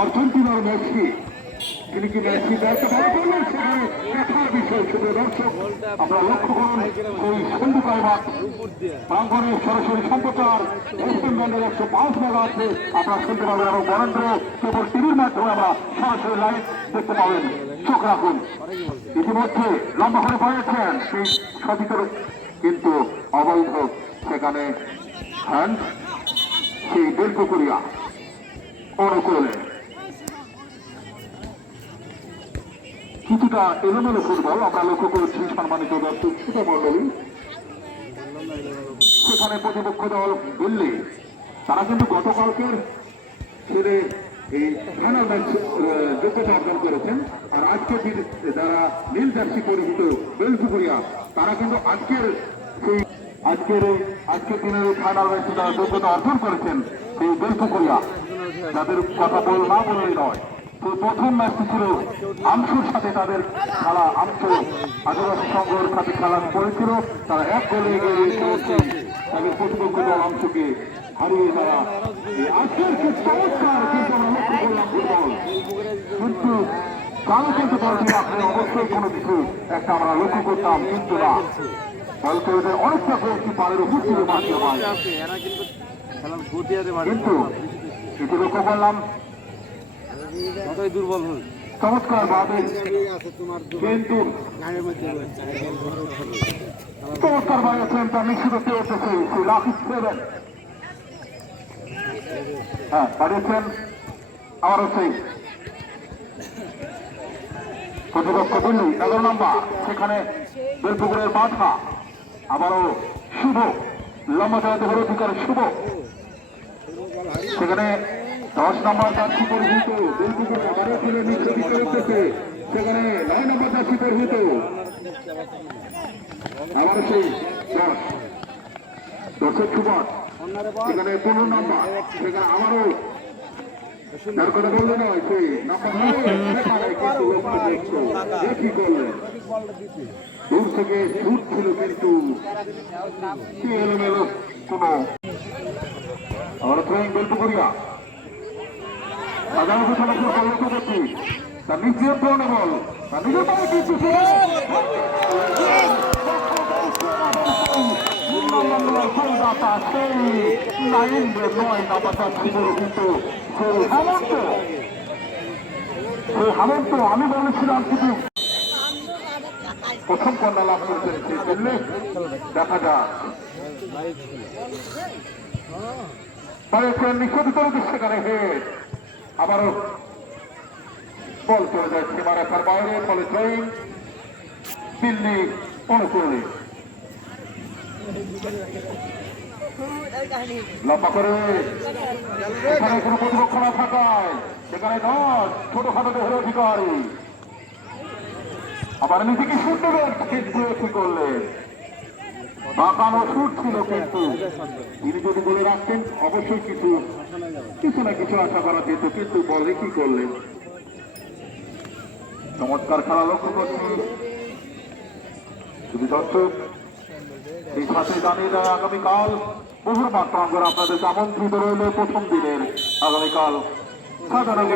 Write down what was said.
আর্জেন্টিনার মেসি তিনি কি মেসি দায়িত্ব পালন সেখানে দেখার বিষয়। শুধু দর্শক আপনারা লক্ষ্য করুন মাঠ প্রাঙ্গণের সরাসরি সম্প্রচার ব্যান্ডের একশো পাঁচ মেগা আছে আপনারা শুনতে পাবেন এবং বরেন্দ্র কেবল টিভির মাধ্যমে আমরা সরাসরি লাইভ দেখতে পাবেন। চোখ রাখুন। ইতিমধ্যে লম্বা করে পড়েছেন সেই সচিত কিন্তু অবৈধ সেখানে হ্যান্ড সেই বেলপুকুরিয়া, অনুকূলে। কিছুটা এলোমেলো ফুটবল, আমরা লক্ষ্য করেছি সম্মানিত দর্শক ছোট মন্ডলী সেখানে প্রতিপক্ষ দল দিল্লি। তারা কিন্তু গতকালকের ছেড়ে এই ফাইনাল ম্যাচ যোগ্যতা অর্জন করেছেন। আর আজকে যারা নীল জার্সি পরিহিত বেলপুকুরিয়া তারা কিন্তু আজকের সেই, আজকের আজকের দিনের ফাইনাল ম্যাচে যারা যোগ্যতা অর্জন করেছেন, সেই বেলপুকুরিয়া যাদের কথা বল না বলেই নয়। প্রথম ম্যাচটি ছিল আমসুর সাথে তাদের খেলা। আমসু আদিবাসী সংঘের সাথে খেলা করেছিল। তারা এক গোলে এগিয়ে রয়েছে তাদের প্রতিপক্ষ দল আমসুকে হারিয়ে তারা আজকের যে চমৎকার কিন্তু আমরা লক্ষ্য করলাম ফুটবল কিন্তু কাল কিন্তু দলটি আপনি অবশ্যই কোনো কিছু একটা আমরা লক্ষ্য করতাম কিন্তু না। বলতে ওদের অনেকটা করেছি পাড়ের উপর ছিল মাঠে কিন্তু এটি লক্ষ্য করলাম কতই দুর্বল হল চমৎকার ভাবে কিন্তু চমৎকার ভাবে ট্রেনটা নিশ্চিত সেই সেভেন। হ্যাঁ পাঠিয়েছেন আবারও সেই। প্রতিপক্ষ দিল্লি, এগারো নম্বর। সেখানে বেলপুকুরের বাধা আবারও শুভ। লম্বা জয়তে হল শুভ। সেখানে দশ নম্বর যাত্রী পরিহিত বেলপুকুর আবারও ছিল নিচে দিকে উঠতেছে সেখানে নয় নম্বর যাত্রী পরিহিত আবার সেই দশ। দশের সুবর সেখানে পনেরো নম্বর। সেখানে আবারও তার কথা বললে নয়, সেই নাম্বার। কি করলেন দূর থেকে ছুট ছিল কিন্তু এলোমেলো কোনো আমরা থ্রোয়িং বেল্ট করিয়া সাধারণত সমস্ত লক্ষ্য করছি তার নিজের প্রণে বল তার নিজের পায়ে কিন্তু হেমন্ত আমি বলেছিলাম শুধু প্রথম কন্যা লাভ করেছেন সেই দিল্লি দেখা যাক পারেছেন নিষেধিত সেখানে? হেড আবারও বল চলে যায় সীমা রেখার বাইরে, ফলে ট্রেন দিল্লি অনুকূলে। লম্বা করে। কোনো প্রতিপক্ষ না থাকায় সেখানে দেহের অধিকারী। আবার নিজেকে শুট দেবেন কি করলেন? বাঁকানো শুট ছিল কিন্তু। তিনি যদি বলে রাখতেন অবশ্যই কিছু কিছু না কিছু আশা করা যেত, কিন্তু বলে কি করলেন? চমৎকার খেলা লক্ষ্য করছি। শুধু দর্শক এই সাথে জানিয়ে দেয় আগামীকাল বহুর মাত্রাঙ্গর আপনাদেরকে আমন্ত্রিত রইল প্রথম দিনের। আগামীকাল সাধারণ